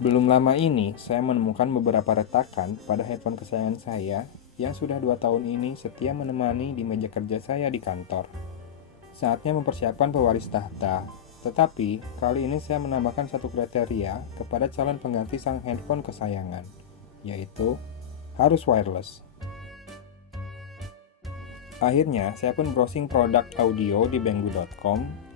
Belum lama ini, saya menemukan beberapa retakan pada headphone kesayangan saya yang sudah 2 tahun ini setia menemani di meja kerja saya di kantor. Saatnya mempersiapkan pewaris tahta. Tetapi, kali ini saya menambahkan satu kriteria kepada calon pengganti sang handphone kesayangan, yaitu harus wireless. Akhirnya, saya pun browsing produk audio di banggood.com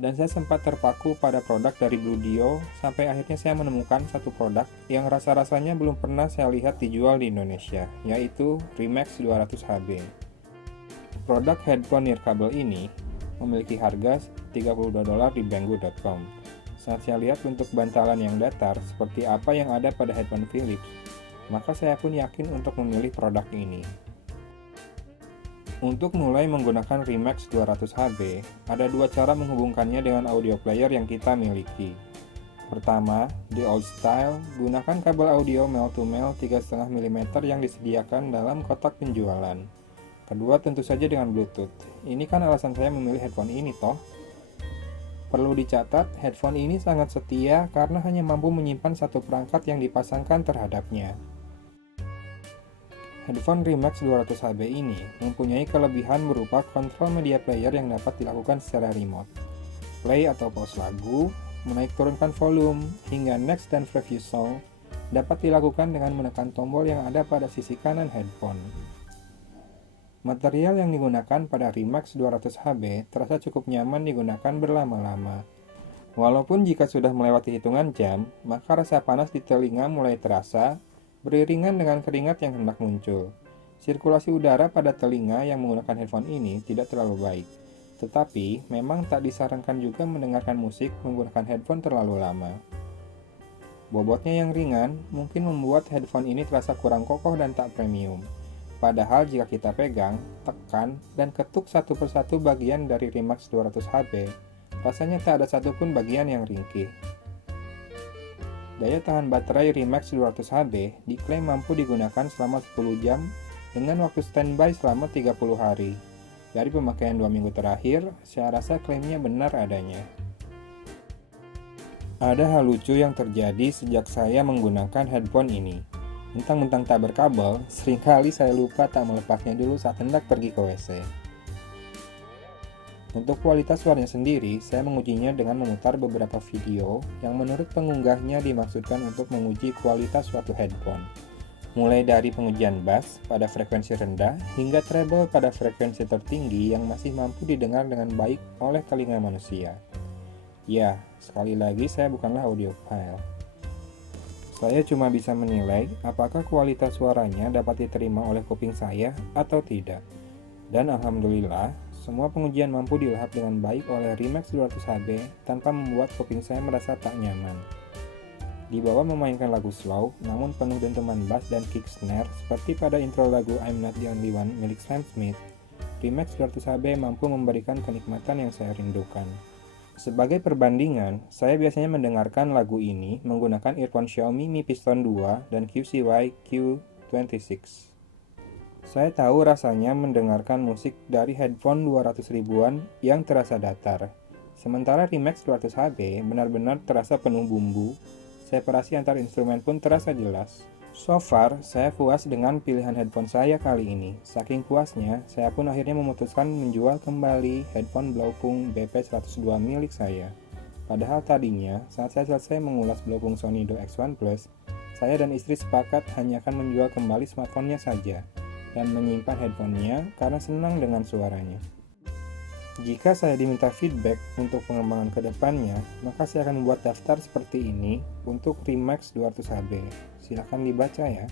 dan saya sempat terpaku pada produk dari Bluedio sampai akhirnya saya menemukan satu produk yang rasa-rasanya belum pernah saya lihat dijual di Indonesia, yaitu Remax 200HB. Produk headphone nirkabel ini memiliki harga $32 di banggood.com. Saat saya lihat bentuk bantalan yang datar seperti apa yang ada pada headphone Philips, maka saya pun yakin untuk memilih produk ini. Untuk mulai menggunakan Remax 200HB, ada dua cara menghubungkannya dengan audio player yang kita miliki. Pertama, di old style, gunakan kabel audio male-to-male 3,5 mm yang disediakan dalam kotak penjualan. Kedua, tentu saja dengan Bluetooth. Ini kan alasan saya memilih headphone ini toh. Perlu dicatat, headphone ini sangat setia karena hanya mampu menyimpan satu perangkat yang dipasangkan terhadapnya. Headphone Remax 200HB ini mempunyai kelebihan berupa kontrol media player yang dapat dilakukan secara remote, play atau pause lagu, menaik turunkan volume, hingga next dan preview song dapat dilakukan dengan menekan tombol yang ada pada sisi kanan headphone. Material yang digunakan pada Remax 200HB terasa cukup nyaman digunakan berlama-lama. Walaupun jika sudah melewati hitungan jam, maka rasa panas di telinga mulai terasa beriringan dengan keringat yang hendak muncul. Sirkulasi udara pada telinga yang menggunakan headphone ini tidak terlalu baik. Tetapi, memang tak disarankan juga mendengarkan musik menggunakan headphone terlalu lama. Bobotnya yang ringan mungkin membuat headphone ini terasa kurang kokoh dan tak premium. Padahal jika kita pegang, tekan, dan ketuk satu persatu bagian dari Remax 200HB, rasanya tak ada satupun bagian yang ringkih. Daya tahan baterai Remax 200HB diklaim mampu digunakan selama 10 jam dengan waktu standby selama 30 hari. Dari pemakaian 2 minggu terakhir, saya rasa klaimnya benar adanya. Ada hal lucu yang terjadi sejak saya menggunakan headphone ini. Mentang-mentang tak berkabel, seringkali saya lupa tak melepasnya dulu saat hendak pergi ke WC. Untuk kualitas suaranya sendiri, saya mengujinya dengan memutar beberapa video yang menurut pengunggahnya dimaksudkan untuk menguji kualitas suatu headphone. Mulai dari pengujian bass pada frekuensi rendah hingga treble pada frekuensi tertinggi yang masih mampu didengar dengan baik oleh telinga manusia. Ya, sekali lagi saya bukanlah audiophile. Saya cuma bisa menilai apakah kualitas suaranya dapat diterima oleh kuping saya atau tidak. Dan alhamdulillah, semua pengujian mampu dilahap dengan baik oleh Remax 200HB tanpa membuat kuping saya merasa tak nyaman. Di bawah memainkan lagu slow, namun penuh dentuman bass dan kick snare seperti pada intro lagu I'm Not The Only One milik Sam Smith, Remax 200HB mampu memberikan kenikmatan yang saya rindukan. Sebagai perbandingan, saya biasanya mendengarkan lagu ini menggunakan earphone Xiaomi Mi Piston 2 dan QCY Q26. Saya tahu rasanya mendengarkan musik dari headphone 200 ribuan yang terasa datar. Sementara Remax 200HB benar-benar terasa penuh bumbu. Separasi antar instrumen pun terasa jelas. So far, saya puas dengan pilihan headphone saya kali ini. Saking puasnya, saya pun akhirnya memutuskan menjual kembali headphone Blaupung BP102 milik saya. Padahal tadinya, saat saya selesai mengulas Blaupung Sony Do X1 Plus, saya dan istri sepakat hanya akan menjual kembali smartphone-nya saja dan menyimpan headphone-nya karena senang dengan suaranya. Jika saya diminta feedback untuk pengembangan ke depannya, maka saya akan membuat daftar seperti ini untuk Remax 200HB. Silahkan dibaca ya.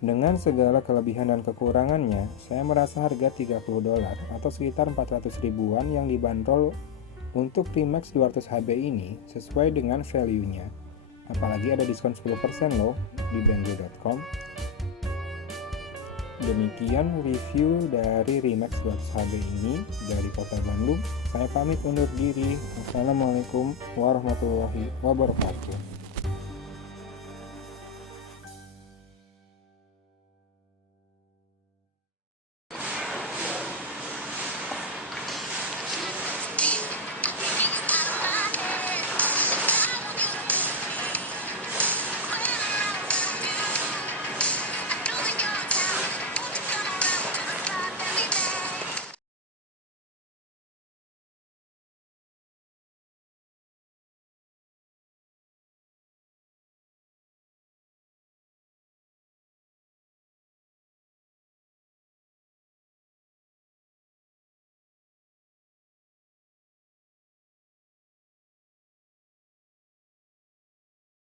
Dengan segala kelebihan dan kekurangannya, saya merasa harga $30 atau sekitar 400 ribuan yang dibanderol untuk Remax 200HB ini sesuai dengan value-nya. Apalagi ada diskon 10% loh di banggo.com. Demikian review dari Remax.hb ini dari Kota Bandung. Saya pamit undur diri. Wassalamualaikum warahmatullahi wabarakatuh.